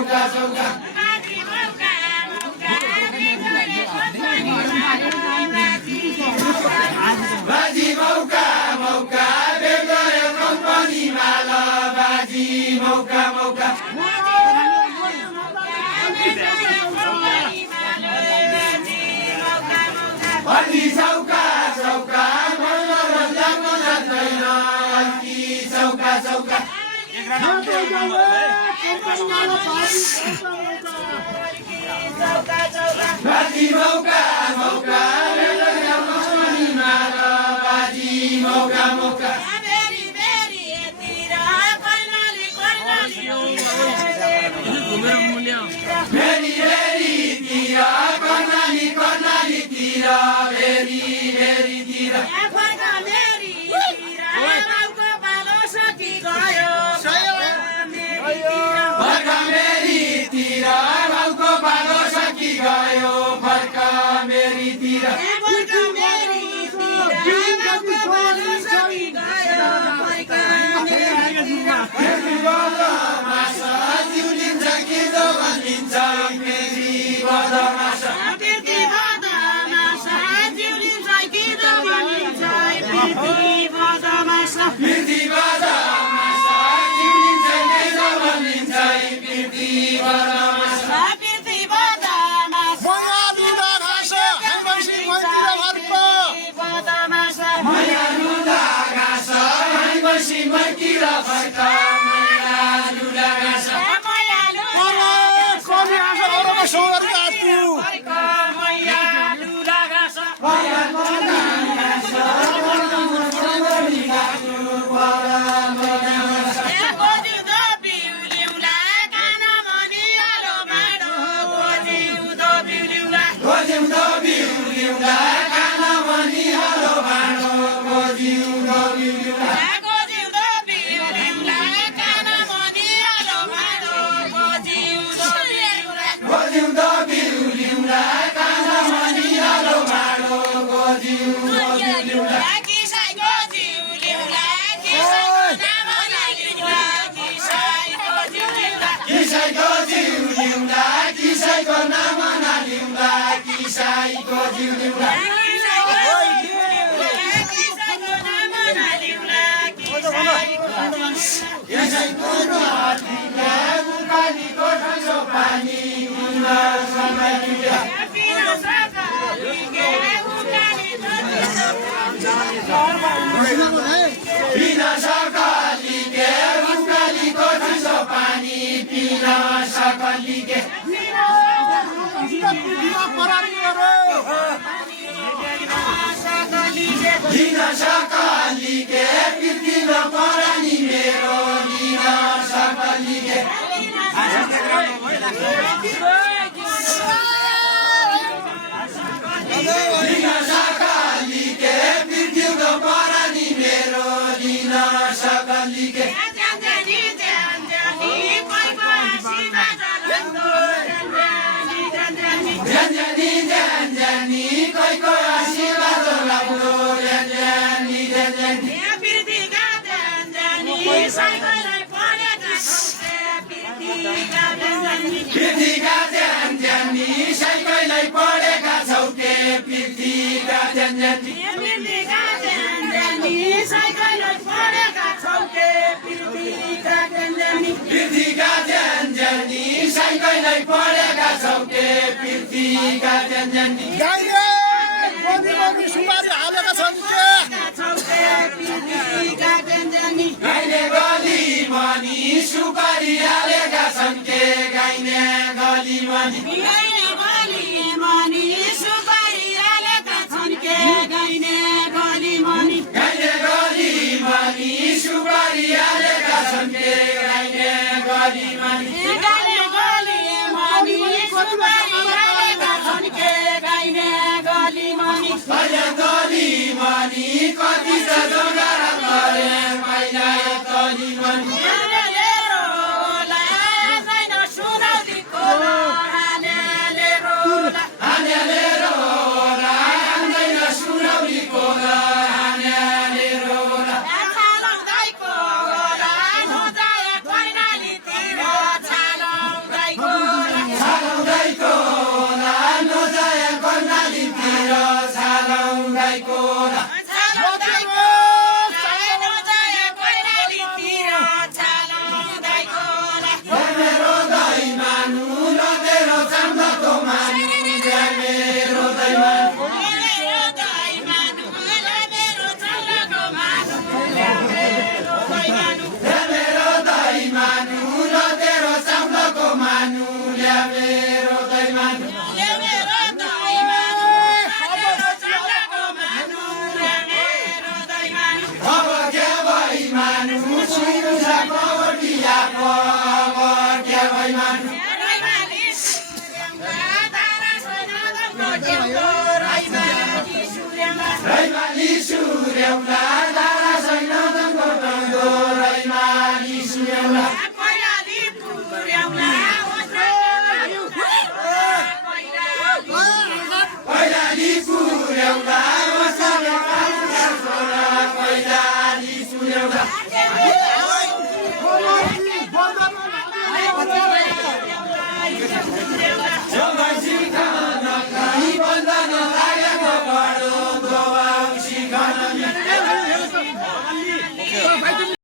चौका चौका बाजी मौका मौका बेगयो कम्पनी माल बाजी मौका मौका अनि चौका चौका मनोरञ्जन जाँदैन कि चौका चौका बाजी मौका मौका बेगयो कम्पनी माल बाजी मौका मौका भेरी भेरीतिर कर्णाली कर्णालीतिर भेरी भेरीतिर फर्का भेरीतिर भाउको पालो सकिगयो फर्का मेरीतिर जिउलिन्छ कि जोलिन्छ फेरि बदमासा पृथ्वी बदमासा जिउलिन्छ कि जोलिन्छ पृथ्वी बदमासा सिमकीरा फर्का मैया लुला गासा कोनी आशा अरबा सौरी आतु फर्का मैया लुला गासा मैया लुला गासा सौरी आतु बरा मैया गासा कोजी दो बिउलिउला काना मनी आलो माडो कोजी दो बिउलिउला काना मनी आलो माडो कोजी दो बिउलिउला किसाईको नाम नलिउँला किसाईको जिउलिउँला किसाईको नलिउँला उकालीको ठन्डो पानी पिना सकलिगे पिना सकलिगे उकालीको ठन्डो पानी पिना सकलिगे लिन सकलिगे पृथ्वीमा परानी मेरो लिन सकलिगे लिन सकलिगे पृथ्वीमा परानी मेरो लिन सकलिगे ज्ञानी कोही कोही आशीर्वाद लाग्दो ज्ञानी पृथ्वीका ज्ञानी साइकललाई पढेका पृथ्वीका ज्ञानी साइकललाई पढेका छौ के पृथ्वीका ज्ञानी साइकललाई पढेका छौ के पृथ्वीका ज्ञानी साइकललाई पढेका छौ के पृथ्वीका ज्ञानी गाइने गली मनी सुपारी हालेका छन् के गाइने गली मनी गाइने गली मनी सुपारी हालेका छन् के गाइने गली मनी गली मनी कति छ जोगारा गरे पहिला गली मनी सुर्यौला